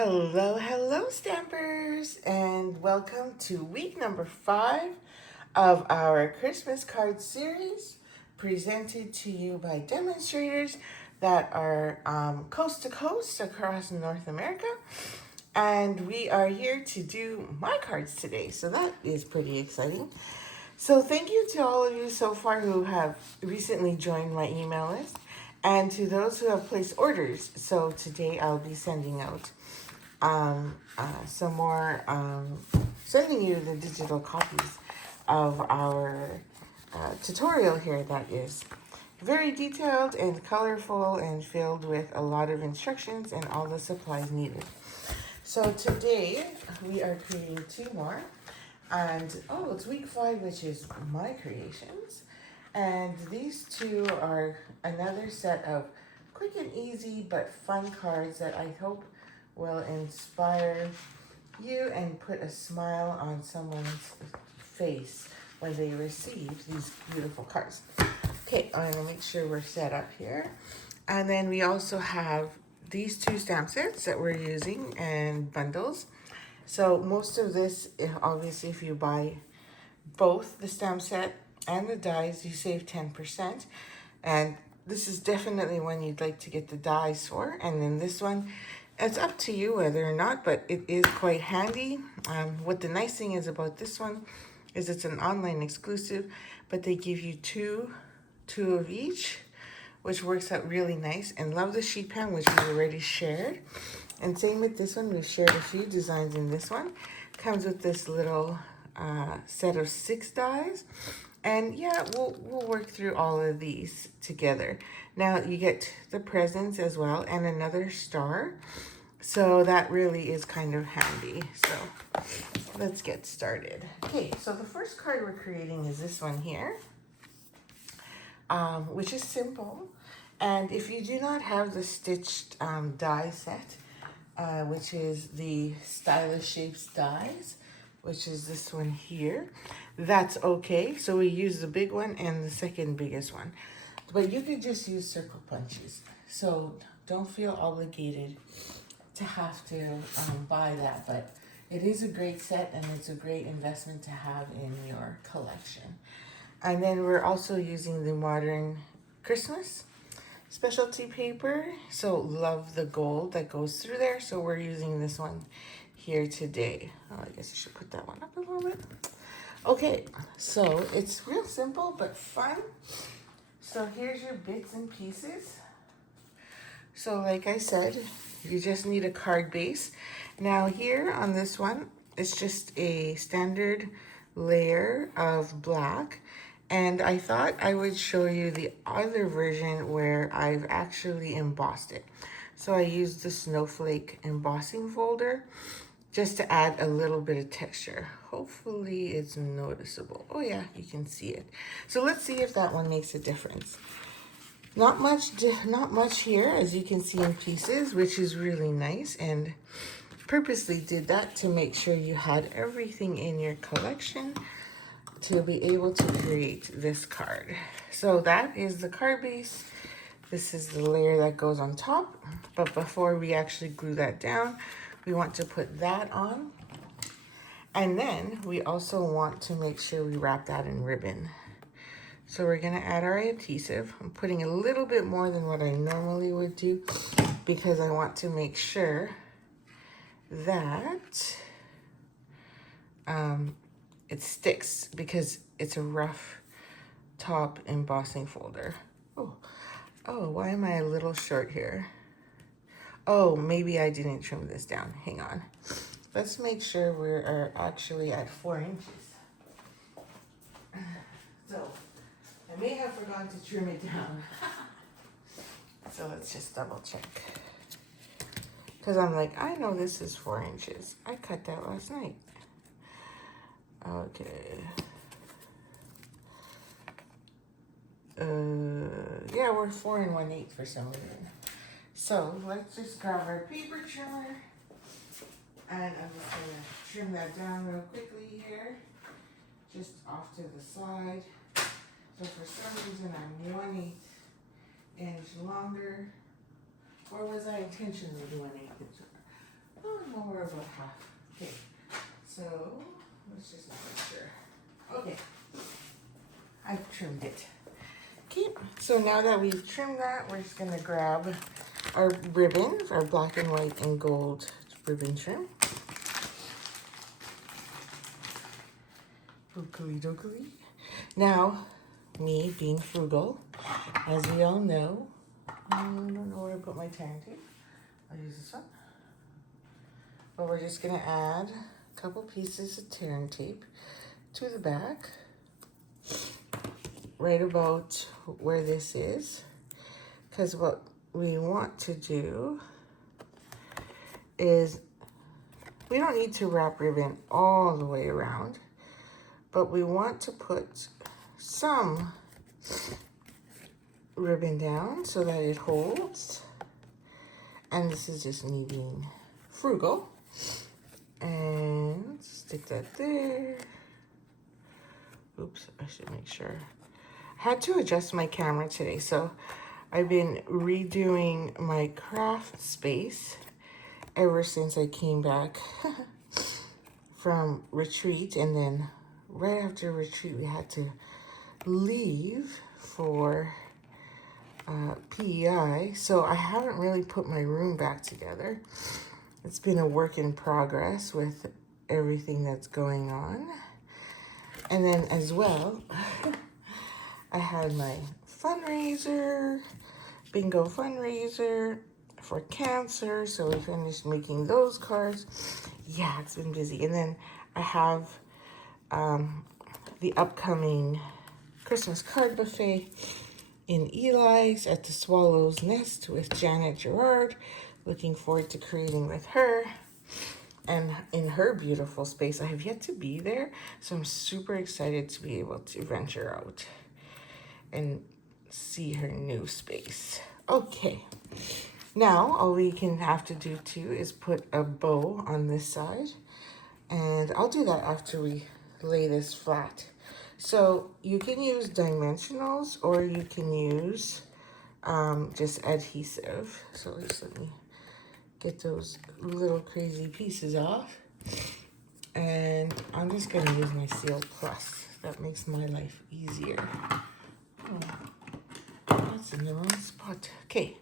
Hello, Stampers, and welcome to week number 5 of our Christmas card series presented to you by demonstrators that are coast to coast across North America. And we are here to do my cards today, so that is pretty exciting. So thank you to all of you so far who have recently joined my email list and to those who have placed orders. So today I'll be sending out some more, sending you the digital copies of our tutorial here that is very detailed and colorful and filled with a lot of instructions and all the supplies needed. So today we are creating 2 more. And it's week 5, which is my creations. And these 2 are another set of quick and easy but fun cards that I hope will inspire you and put a smile on someone's face when they receive these beautiful cards. Okay, I'm gonna make sure we're set up here. And then we also have these 2 stamp sets that we're using and bundles. So most of this, obviously, if you buy both the stamp set and the dies, you save 10%. And this is definitely one you'd like to get the dies for. And then this one, it's up to you whether or not, but it is quite handy. What the nice thing is about this one is it's an online exclusive, but they give you two of each, which works out really nice. And love the sheet pan, which we've already shared. And same with this one, we've shared a few designs in this one. Comes with this little set of 6 dies. And yeah, we'll work through all of these together. Now you get the presents as well and another star. So that really is kind of handy. So let's get started. Okay, so the first card we're creating is this one here, which is simple. And if you do not have the stitched die set, which is the Stylish Shapes dies, which is this one here, that's okay. So we use the big one and the second biggest one. But you could just use circle punches. So don't feel obligated to have to buy that. But it is a great set and it's a great investment to have in your collection. And then we're also using the Modern Christmas specialty paper. So love the gold that goes through there. So we're using this one here today. Oh, I guess I should put that one up a little bit. Okay, so it's real simple but fun. So here's your bits and pieces. So like I said, you just need a card base. Now here on this one, it's just a standard layer of black. And I thought I would show you the other version where I've actually embossed it. So I used the snowflake embossing folder just to add a little bit of texture. Hopefully it's noticeable. Oh yeah, you can see it. So let's see if that one makes a difference. Not much here, as you can see in pieces, which is really nice, and purposely did that to make sure you had everything in your collection to be able to create this card. So that is the card base. This is the layer that goes on top. But before we actually glue that down, we want to put that on. And then we also want to make sure we wrap that in ribbon. So we're gonna add our adhesive. I'm putting a little bit more than what I normally would do because I want to make sure that it sticks because it's a rough top embossing folder. Oh, why am I a little short here? Oh, maybe I didn't trim this down. Hang on. Let's make sure we're actually at 4 inches. So I may have forgotten to trim it down. So let's just double check. Because I'm like, I know this is 4 inches. I cut that last night. Okay. Yeah, we're 4 1/8 for some reason. So let's just grab our paper trimmer. And I'm just gonna trim that down real quickly here. Just off to the side. So for some reason I'm 1/8 inch longer. Or was I intentionally 1/8 inch longer? Oh, more about half. Okay, so let's just make sure. Okay, I've trimmed it. Okay, so now that we've trimmed that, we're just gonna grab our ribbons, our black and white and gold ribbon trim. Oakley dokley. Now, me being frugal, as we all know, I don't know where to put my tearing tape. I'll use this one. But we're just gonna add a couple pieces of tearing tape to the back, right about where this is. Because what we want to do is, we don't need to wrap ribbon all the way around, but we want to put some ribbon down so that it holds. And this is just me being frugal. And stick that there. Oops, I should make sure. I had to adjust my camera today, so I've been redoing my craft space ever since I came back from retreat, and then right after retreat we had to leave for PEI, so I haven't really put my room back together. It's been a work in progress with everything that's going on. And then as well, I had my fundraiser, bingo fundraiser for cancer, so we finished making those cards. Yeah, it's been busy. And then I have the upcoming Christmas card buffet in Eli's at the Swallow's Nest with Janet Gerard. Looking forward to creating with her and in her beautiful space. I have yet to be there, so I'm super excited to be able to venture out and see her new space. Okay, now all we can have to do too is put a bow on this side, and I'll do that after we lay this flat. So you can use dimensionals or you can use just adhesive. So just let me get those little crazy pieces off. And I'm just gonna use my Seal Plus. That makes my life easier. Oh, that's in the wrong spot. Okay,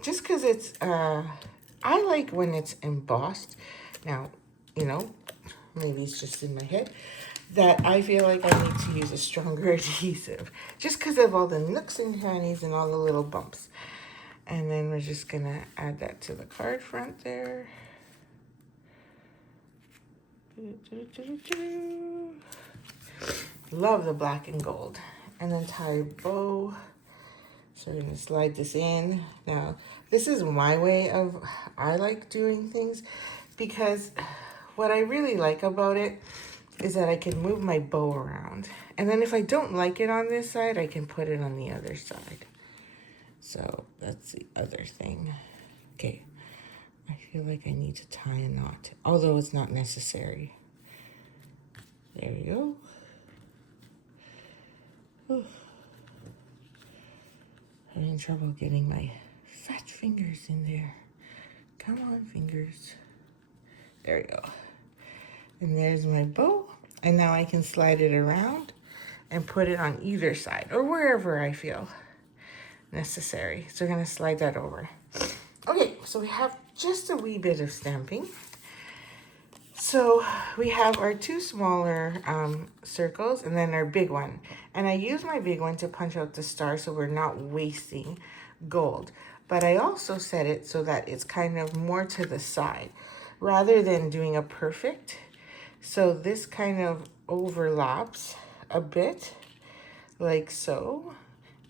just cause it's, I like when it's embossed. Now, you know, maybe it's just in my head, that I feel like I need to use a stronger adhesive just because of all the nooks and crannies and all the little bumps. And then we're just gonna add that to the card front there. Love the black and gold. And then tie a bow. So we're gonna slide this in. Now, this is my way of, I like doing things, because what I really like about it is that I can move my bow around. And then if I don't like it on this side, I can put it on the other side. So that's the other thing. Okay, I feel like I need to tie a knot, although it's not necessary. There we go. Whew. Having trouble getting my fat fingers in there. Come on, fingers. There we go. And there's my bow. And now I can slide it around and put it on either side or wherever I feel necessary. So we're gonna slide that over. Okay, so we have just a wee bit of stamping. So we have our two smaller circles and then our big one. And I use my big one to punch out the star so we're not wasting gold. But I also set it so that it's kind of more to the side rather than doing a perfect. So this kind of overlaps a bit like so.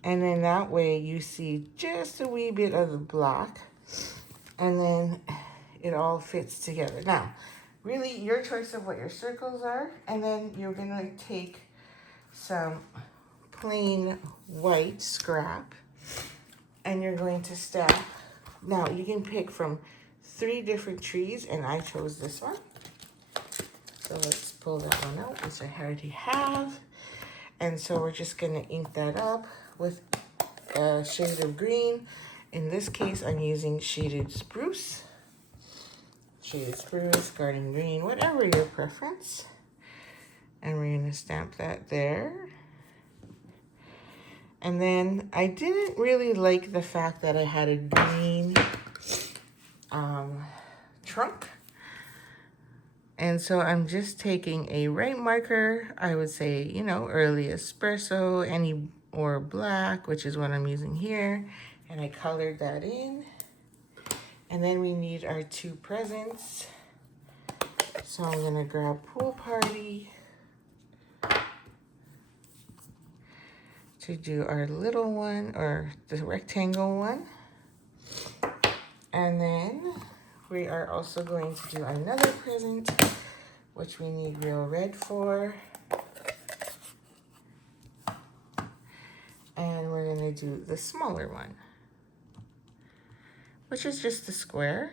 And then that way you see just a wee bit of the black and then it all fits together. Now, really your choice of what your circles are, and then you're gonna take some plain white scrap and you're going to stamp. Now you can pick from 3 different trees and I chose this one. So let's pull that one out, which I already have. And so we're just gonna ink that up with a shade of green. In this case, I'm using Shaded Spruce. shaded spruce, garden green, whatever your preference. And we're going to stamp that there. And then I didn't really like the fact that I had a green trunk. And so I'm just taking a right marker, I would say, you know, early espresso, or black, which is what I'm using here. And I colored that in. And then we need our two presents. So I'm gonna grab Pool Party to do our little one, or the rectangle one. And then we are also going to do another present, which we need real red for. And we're gonna do the smaller one, which is just a square.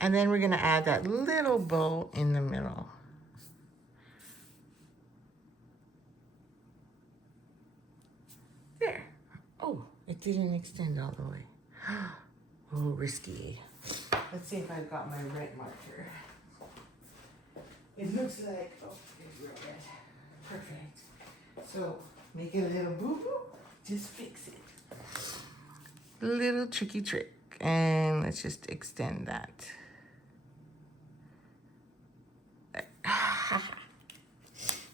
And then we're gonna add that little bow in the middle. There. Oh, it didn't extend all the way. Oh, risky. Let's see if I've got my red marker. It looks like, oh, there's real red. Perfect. So, make it a little boo-boo, just fix it. Little tricky trick. And let's just extend that.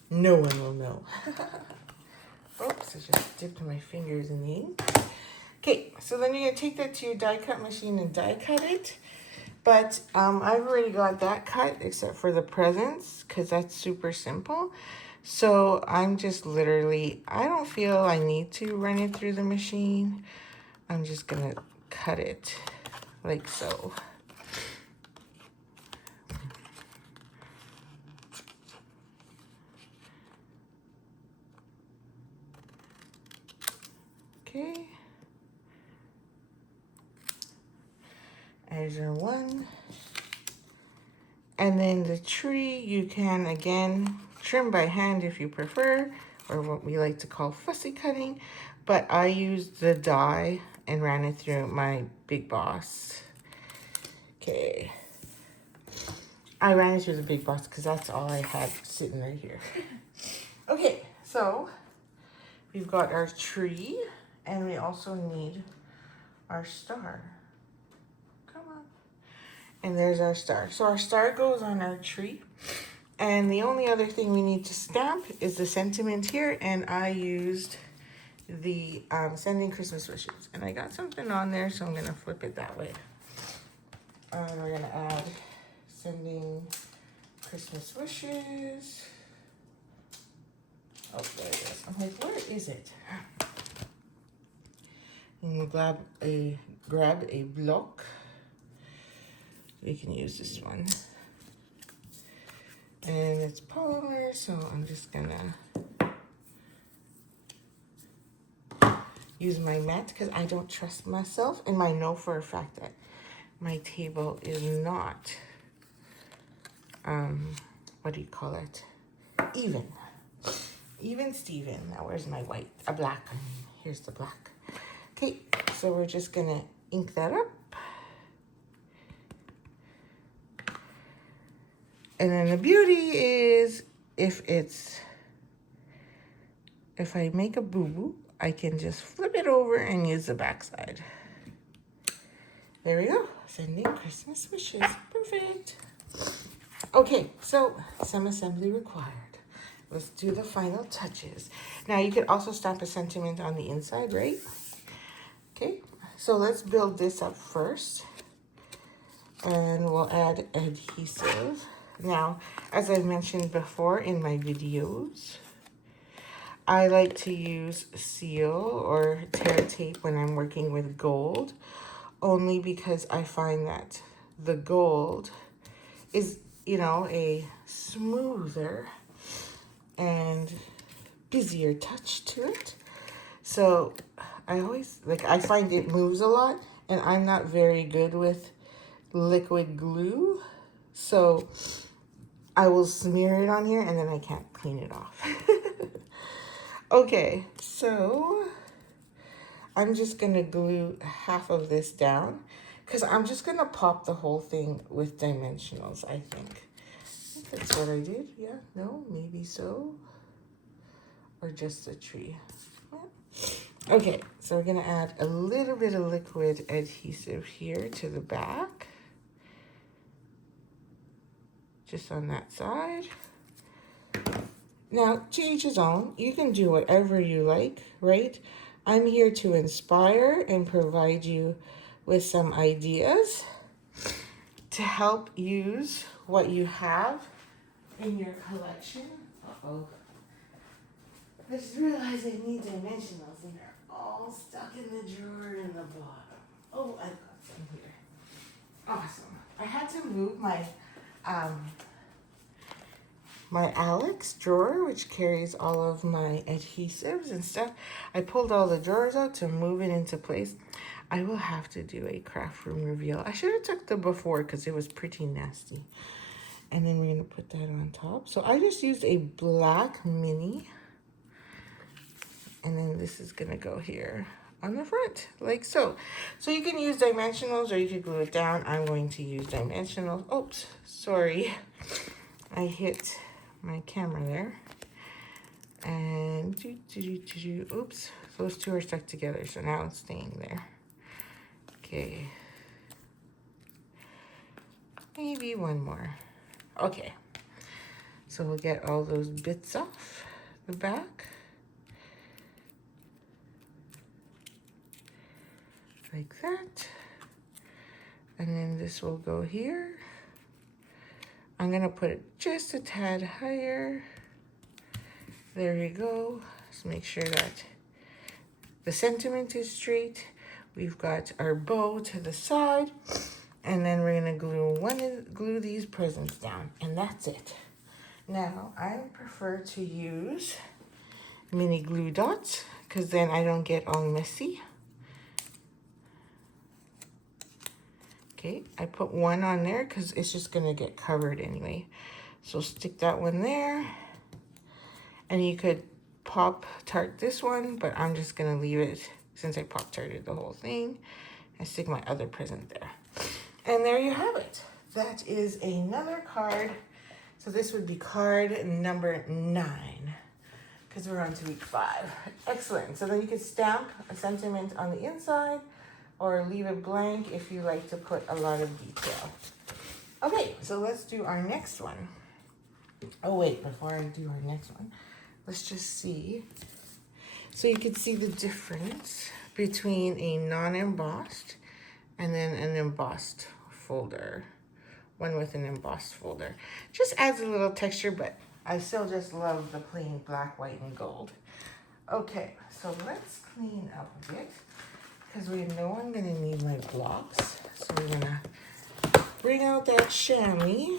No one will know. Oops, I just dipped my fingers in the ink. Okay, so then you're gonna take that to your die cut machine and die cut it. But I've already got that cut except for the presents, because that's super simple. So I'm just literally, I don't feel I need to run it through the machine. I'm just gonna cut it like so. Okay. There's our one. And then the tree, you can again trim by hand if you prefer, or what we like to call fussy cutting. But I used the die and ran it through my Big Boss. Okay. I ran it through the Big Boss because that's all I had sitting right here. Okay, so we've got our tree, and we also need our star. Come on. And there's our star. So our star goes on our tree. And the only other thing we need to stamp is the sentiment here. And I used the sending Christmas wishes. And I got something on there, so I'm going to flip it that way. And we're going to add sending Christmas wishes. Oh, there it is. I'm like, where is it? And we'll grab a block. We can use this one. And it's polymer, so I'm just gonna use my mat because I don't trust myself, and I know for a fact that my table is not, what do you call it? Even Steven. Now where's my white? A black. Here's the black. Okay, so we're just gonna ink that up. And then the beauty is if I make a boo-boo, I can just flip it over and use the backside. There we go. Sending Christmas wishes. Perfect. Okay, so some assembly required. Let's do the final touches. Now you could also stamp a sentiment on the inside, right? Okay, so let's build this up first. And we'll add adhesive. Now, as I've mentioned before in my videos, I like to use seal or tear tape when I'm working with gold, only because I find that the gold is, you know, a smoother and busier touch to it. So I always, I find it moves a lot, and I'm not very good with liquid glue. So I will smear it on here and then I can't clean it off. Okay, so I'm just gonna glue half of this down because I'm just going to pop the whole thing with dimensionals, I think. That's what I did. Yeah, no, maybe so. Or just a tree. Okay, so we're going to add a little bit of liquid adhesive here to the back. Just on that side. Now, to each his own. You can do whatever you like, right? I'm here to inspire and provide you with some ideas to help use what you have in your collection. Uh-oh. I just realized I need dimensionals and they're all stuck in the drawer in the bottom. Oh, I've got some here. Awesome. I had to move my my Alex drawer, which carries all of my adhesives and stuff. I pulled all the drawers out to move it into place. I will have to do a craft room reveal. I should have took the before because it was pretty nasty. And then we're going to put that on top. So I just used a black mini. And then this is going to go here on the front, like so. So you can use dimensionals or you can glue it down. I'm going to use dimensionals. Oops, sorry. I hit my camera there. And oops, those two are stuck together. So now it's staying there. Okay. Maybe one more. Okay. So we'll get all those bits off the back. Like that. And then this will go here. I'm gonna put it just a tad higher. There you go. Just make sure that the sentiment is straight. We've got our bow to the side. And then we're gonna glue these presents down, and that's it. Now, I prefer to use mini glue dots because then I don't get all messy. Okay, I put one on there because it's just gonna get covered anyway. So stick that one there. And you could Pop-Tart this one, but I'm just gonna leave it since I Pop-Tarted the whole thing. And stick my other present there. And there you have it. That is another card. So this would be card number 9 because we're on to week 5. Excellent. So then you could stamp a sentiment on the inside or leave it blank if you like to put a lot of detail. Okay, so let's do our next one. Oh wait, before I do our next one, let's just see. So you can see the difference between a non-embossed and then an embossed folder. One with an embossed folder. Just adds a little texture, but I still just love the plain black, white, and gold. Okay, so let's clean up a bit because we know I'm gonna need my blocks. So we're gonna bring out that chamois,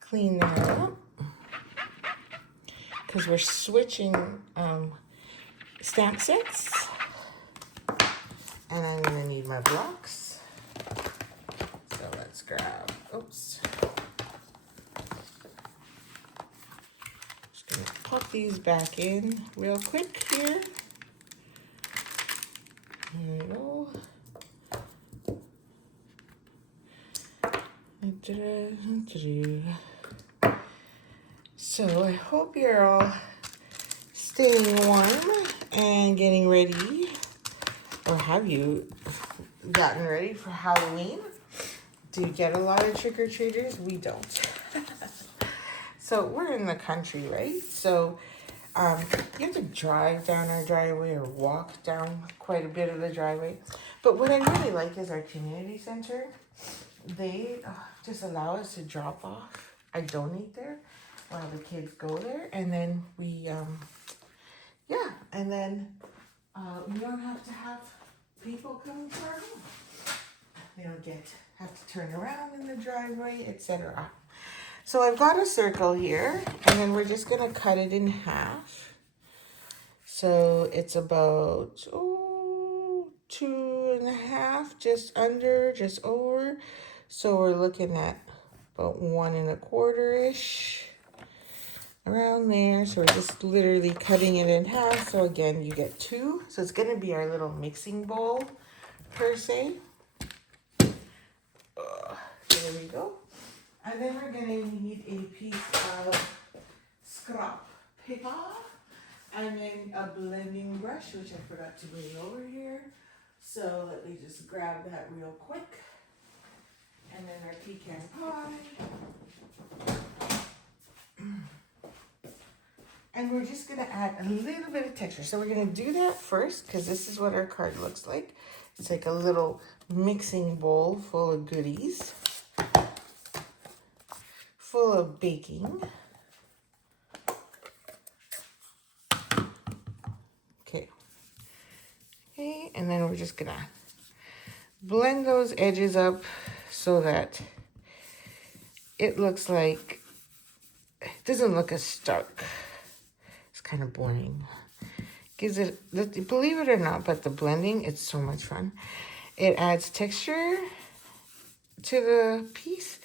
clean that up because we're switching stamp sets. And I'm gonna need my blocks. So let's grab, oops. Just gonna pop these back in real quick here. There we go. So I hope you're all staying warm and getting ready. Or have you gotten ready for Halloween? Do you get a lot of trick-or-treaters? We don't. So we're in the country, right? So you have to drive down our driveway or walk down quite a bit of the driveway. But what I really like is our community center. They just allow us to drop off. I donate there while the kids go there. And then we, we don't have to have people come to our home. They don't have to turn around in the driveway, etc. So I've got a circle here, and then we're just gonna cut it in half. So it's about 2.5, just under, just over. So we're looking at about 1 1/4-ish. Around there. So we're just literally cutting it in half. So again, you get 2. So it's going to be our little mixing bowl per se. There we go. And then we're going to need a piece of scrap paper and then a blending brush, which I forgot to bring over here. So let me just grab that real quick. And then our pecan pie. And we're just going to add a little bit of texture. So we're going to do that first because this is what our card looks like. It's like a little mixing bowl full of goodies, full of baking. Okay. Okay, and then we're just going to blend those edges up so that it looks like, it doesn't look as stark. It's kind of boring. Gives it, believe it or not, but the blending, it's so much fun. It adds texture to the piece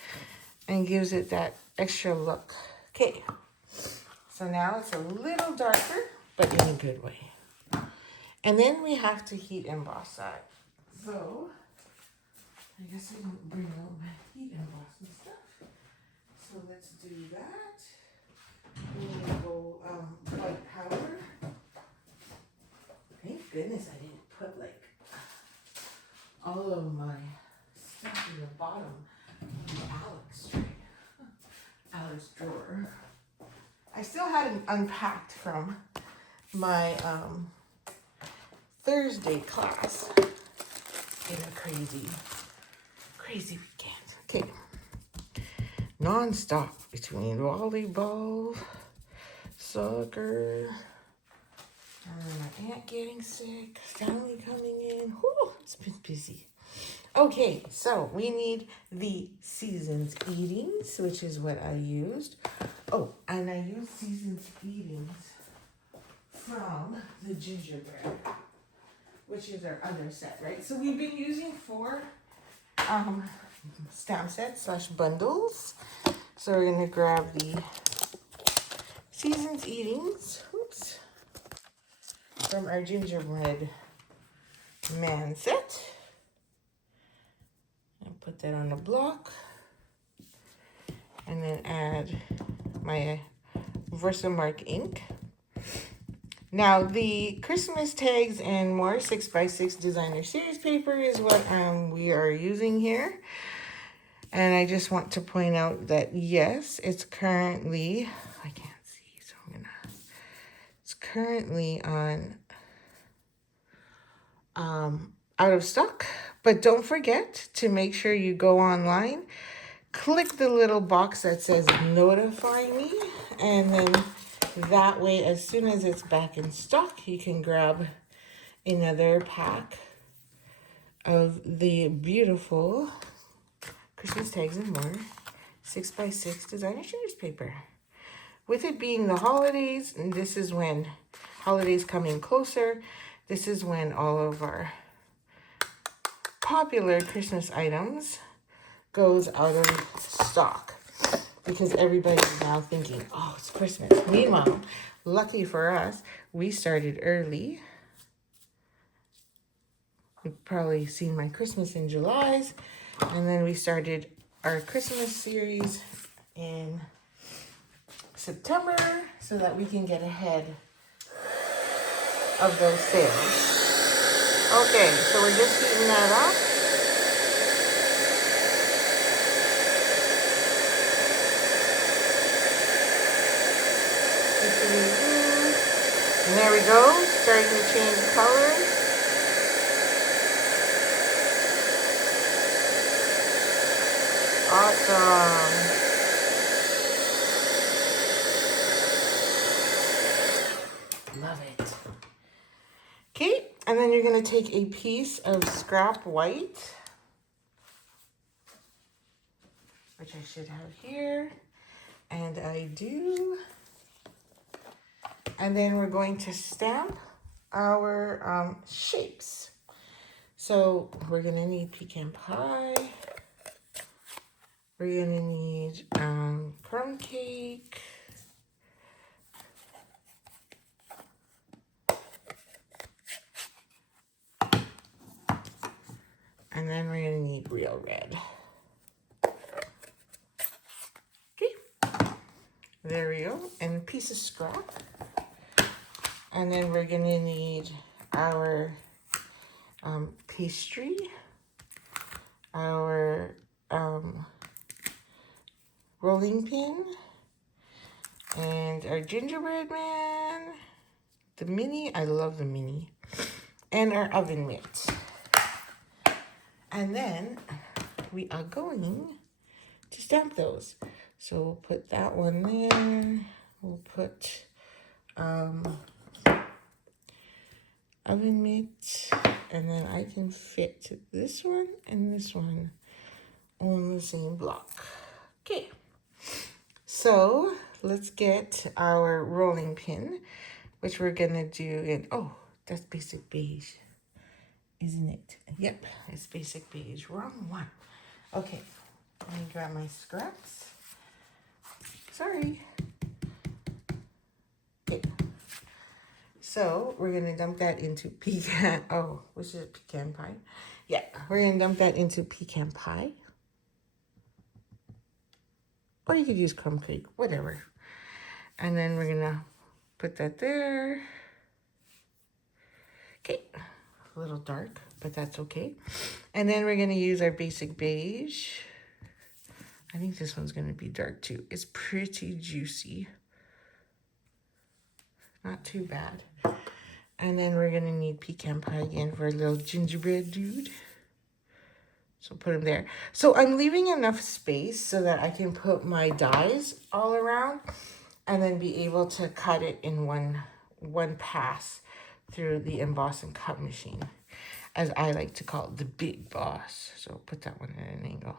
and gives it that extra look. Okay, so now it's a little darker, but in a good way. And then we have to heat emboss that. So, I guess I didn't bring out my heat embossing stuff. So let's do that. We'll go white powder. Thank goodness I didn't put like all of my stuff in the bottom of the Alex tray. Alex drawer. I still hadn't unpacked from my Thursday class. It's been a crazy weekend. Okay. Non-stop between volleyball, soccer, my aunt getting sick, family coming in. Whew, it's been busy. Okay, so we need the Seasons Eatings, which is what I used. Oh, and I used Seasons Eatings from the gingerbread, which is our other set, right? So we've been using 4 stamp sets / bundles. So we're gonna grab the Seasons Eatings, oops, from our gingerbread man set. And put that on the block. And then add my Versamark ink. Now the Christmas tags and more 6x6 designer series paper is what we are using here. And I just want to point out that yes, it's currently, I can't see, so it's currently on out of stock. But don't forget to make sure you go online, click the little box that says notify me, and then that way, as soon as it's back in stock, you can grab another pack of the beautiful Christmas tags and more 6x6 designer series paper. With it being the holidays, and this is when holidays coming closer, this is when all of our popular Christmas items goes out of stock. Because everybody's now thinking, oh, it's Christmas. Meanwhile, lucky for us, we started early. You've probably seen my Christmas in July's. And then we started our Christmas series in September so that we can get ahead of those sales. Okay, so we're just heating that up. And there we go, starting to change color. Awesome. Love it. Okay, and then you're going to take a piece of scrap white, which I should have here, and I do. And then we're going to stamp our shapes. So we're gonna need pecan pie. We're gonna need crumb cake. And then we're gonna need real red. Okay, there we go. And a piece of scrap. And then we're gonna need our pastry, our rolling pin, and our gingerbread man, the mini, I love the mini, and our oven mitt. And then we are going to stamp those. So we'll put that one there. We'll put oven mitt, and then I can fit this one and this one on the same block. Okay, so let's get our rolling pin, which we're gonna do in, oh, that's basic beige, isn't it? Yep, it's basic beige. Wrong one. Okay, let me grab my scraps. Sorry. Okay. So we're gonna dump that into pecan. Oh, which is pecan pie? Yeah, we're gonna dump that into pecan pie. Or you could use crumb cake, whatever. And then we're gonna put that there. Okay, a little dark, but that's okay. And then we're gonna use our basic beige. I think this one's gonna be dark too. It's pretty juicy. Not too bad. And then we're gonna need pecan pie again for a little gingerbread dude. So put them there. So I'm leaving enough space so that I can put my dies all around and then be able to cut it in one pass through the emboss and cut machine, as I like to call it, the big boss. So put that one at an angle.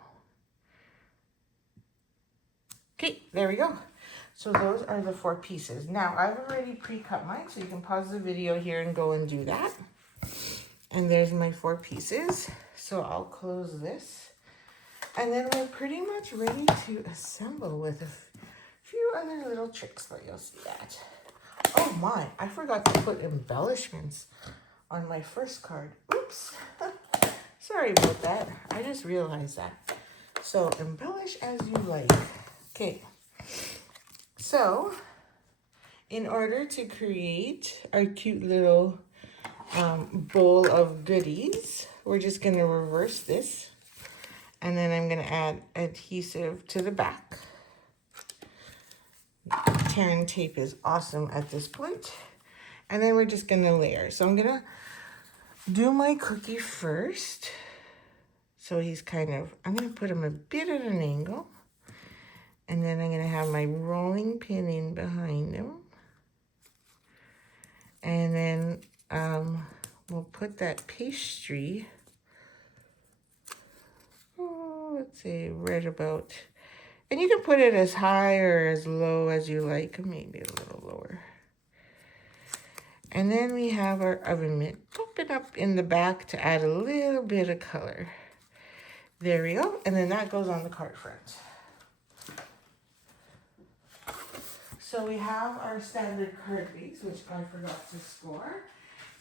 Okay, there we go. So those are the 4 pieces. Now I've already pre-cut mine, so you can pause the video here and go and do that. And there's my 4 pieces. So I'll close this. And then we're pretty much ready to assemble with a few other little tricks, but you'll see that. Oh my, I forgot to put embellishments on my first card. Oops. Sorry about that. I just realized that. So embellish as you like. Okay. So in order to create our cute little bowl of goodies, we're just going to reverse this, and then I'm going to add adhesive to the back. Tearing tape is awesome at this point. And then we're just going to layer. So I'm going to do my cookie first. So he's kind of, I'm going to put him a bit at an angle, and then I'm going to have my rolling pin in behind him. And then we'll put that pastry, let's say right about, and you can put it as high or as low as you like, maybe a little lower. And then we have our oven mitt. Pop it up in the back to add a little bit of color. There we go. And then that goes on the card front. So we have our standard card base, which I forgot to score.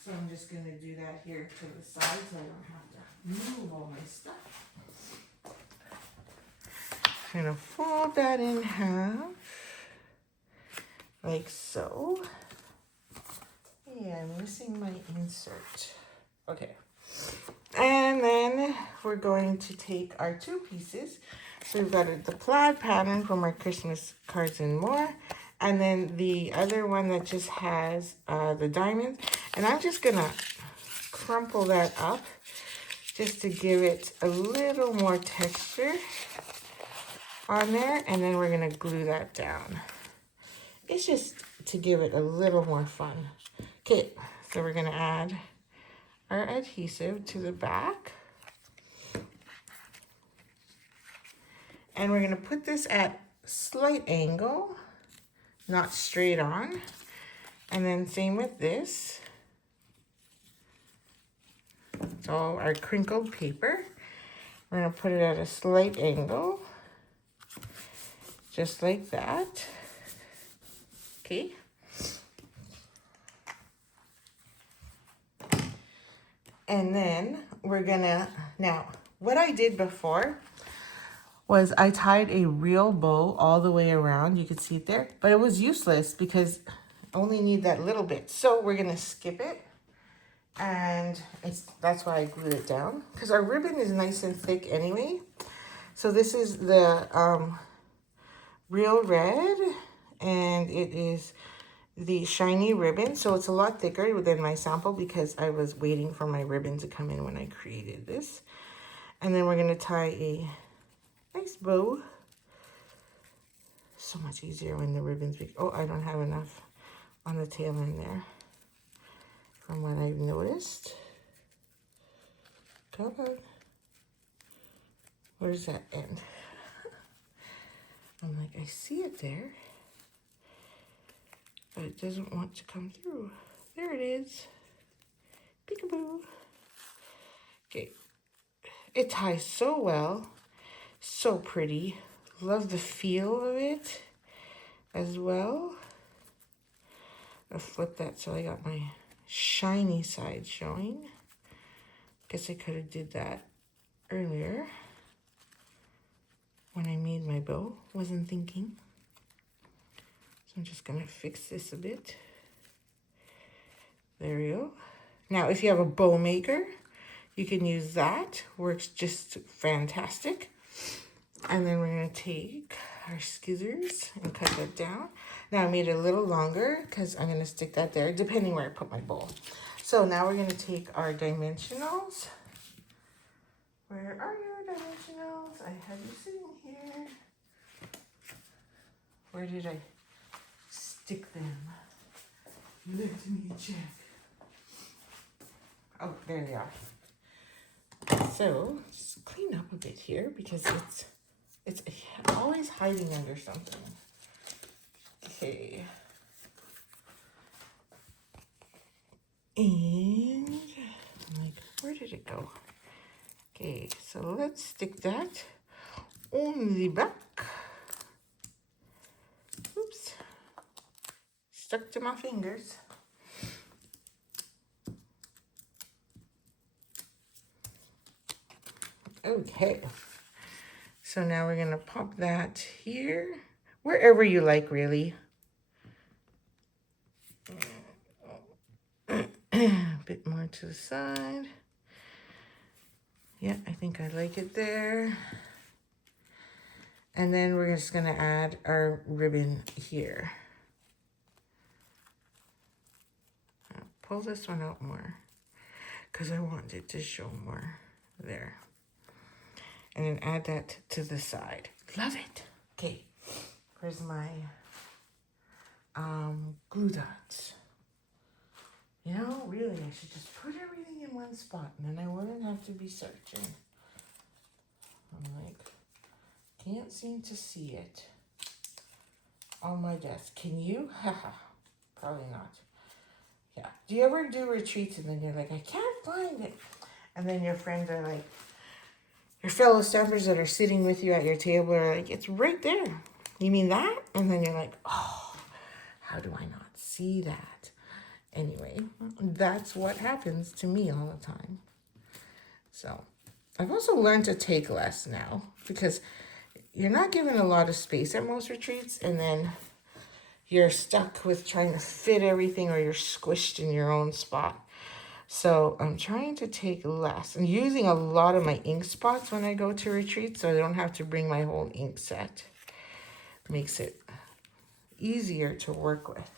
So I'm just going to do that here to the side so I don't have to move all my stuff. I'm going to fold that in half, like so. Yeah, I'm missing my insert. Okay. And then we're going to take our 2 pieces. So we've got the plaid pattern from our Christmas cards and more. And then the other one that just has the diamonds. And I'm just going to crumple that up just to give it a little more texture on there. And then we're going to glue that down. It's just to give it a little more fun. Okay, so we're going to add our adhesive to the back. And we're going to put this at slight angle, not straight on. And then same with this. So our crinkled paper, we're going to put it at a slight angle, just like that. Okay. And then we're gonna, now, what I did before was I tied a real bow all the way around. You can see it there, but it was useless because I only need that little bit. So we're gonna skip it, and that's why I glued it down, because our ribbon is nice and thick anyway. So this is the real red, and it is the shiny ribbon. So it's a lot thicker than my sample because I was waiting for my ribbon to come in when I created this. And then we're gonna tie a nice bow. So much easier when the ribbon's big. Oh, I don't have enough on the tail end there from what I've noticed. Come on. Where's that end? I'm like, I see it there, but it doesn't want to come through. There it is. Peekaboo. Okay. It ties so well. So pretty. Love the feel of it as well. I'll flip that so I got my shiny side showing. Guess I could have did that earlier when I made my bow. Wasn't thinking. So I'm just gonna fix this a bit. There we go. Now, if you have a bow maker, you can use that. Works just fantastic. And then we're gonna take our scissors and cut that down. Now I made it a little longer because I'm gonna stick that there, depending where I put my bowl. So now we're gonna take our dimensionals. Where are your dimensionals? I have you sitting here. Where did I stick them? Let me check. Oh, there they are. So just clean up a bit here because it's always hiding under something. Okay. And I'm like, where did it go? Okay, so let's stick that on the back. Oops. Stuck to my fingers. Okay. So now we're gonna pop that here, wherever you like, really. A bit more to the side. Yeah, I think I like it there. And then we're just gonna add our ribbon here. I'll pull this one out more because I want it to show more there. And then add that to the side. Love it. Okay, where's my glue dots? You know, really, I should just put everything in one spot and then I wouldn't have to be searching. I'm like, can't seem to see it on my desk. Can you? Haha, probably not. Yeah. Do you ever do retreats and then you're like, I can't find it? And then your friends are like, your fellow stampers that are sitting with you at your table are like, it's right there. You mean that? And then you're like, oh, how do I not see that? Anyway, that's what happens to me all the time. So I've also learned to take less now because you're not given a lot of space at most retreats, and then you're stuck with trying to fit everything, or you're squished in your own spot. So I'm trying to take less. I'm using a lot of my ink spots when I go to retreats, so I don't have to bring my whole ink set. Makes it easier to work with,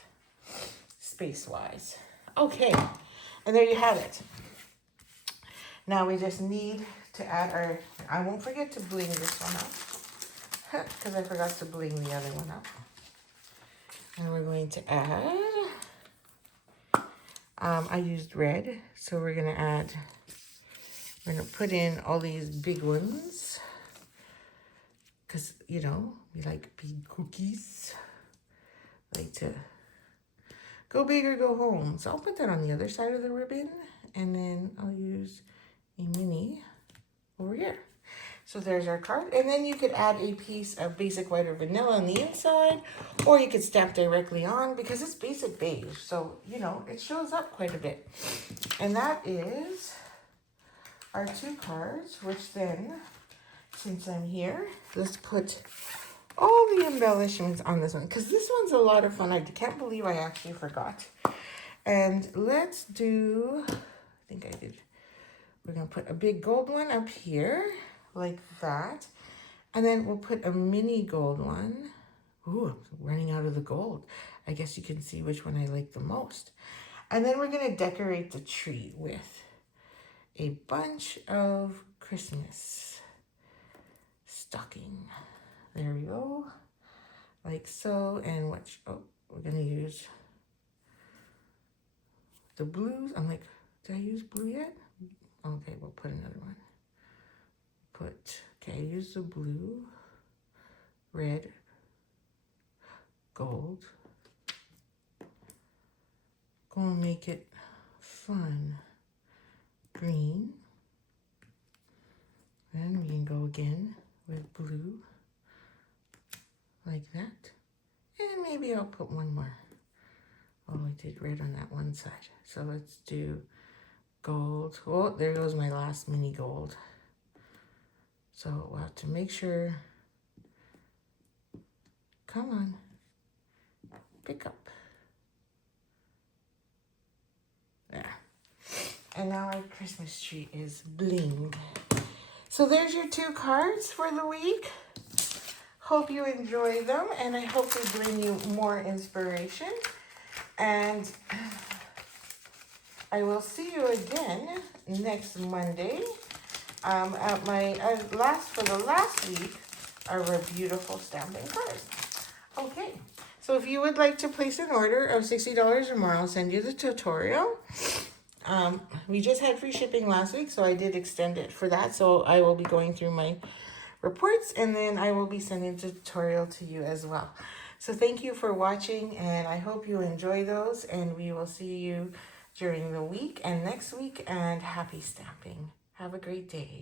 space-wise. Okay, and there you have it. Now we just need to add our, I won't forget to bling this one up, because I forgot to bling the other one up. And we're going to add, I used red, so we're going to add, we're going to put in all these big ones, because, you know, we like big cookies, like to go big or go home. So I'll put that on the other side of the ribbon, and then I'll use a mini over here. So there's our card, and then you could add a piece of basic white or vanilla on the inside, or you could stamp directly on because it's basic beige, so you know it shows up quite a bit. And that is our 2 cards, which then, since I'm here, let's put all the embellishments on this one, because this one's a lot of fun. I can't believe I actually forgot. And let's do, I think I did, we're going to put a big gold one up here, like that. And then we'll put a mini gold one. Ooh, I'm running out of the gold. I guess you can see which one I like the most. And then we're going to decorate the tree with a bunch of Christmas stocking. There we go. Like so. And which, oh, we're going to use the blues. I'm like, did I use blue yet? Okay, we'll put another one. Okay, I use the blue, red, gold. Gonna make it fun. Green. Then we can go again with blue, like that. And maybe I'll put one more. Oh, I did red on that one side. So let's do gold. Oh, there goes my last mini gold. So we'll have to make sure. Come on. Pick up. There. And now our Christmas tree is blinged. So there's your 2 cards for the week. Hope you enjoy them, and I hope they bring you more inspiration. And I will see you again next Monday at my for the last week of our beautiful stamping cards. Okay, so if you would like to place an order of $60 or more, I'll send you the tutorial. We just had free shipping last week, so I did extend it for that. So I will be going through my reports, and then I will be sending the tutorial to you as well. So thank you for watching, and I hope you enjoy those, and we will see you during the week and next week, and happy stamping. Have a great day.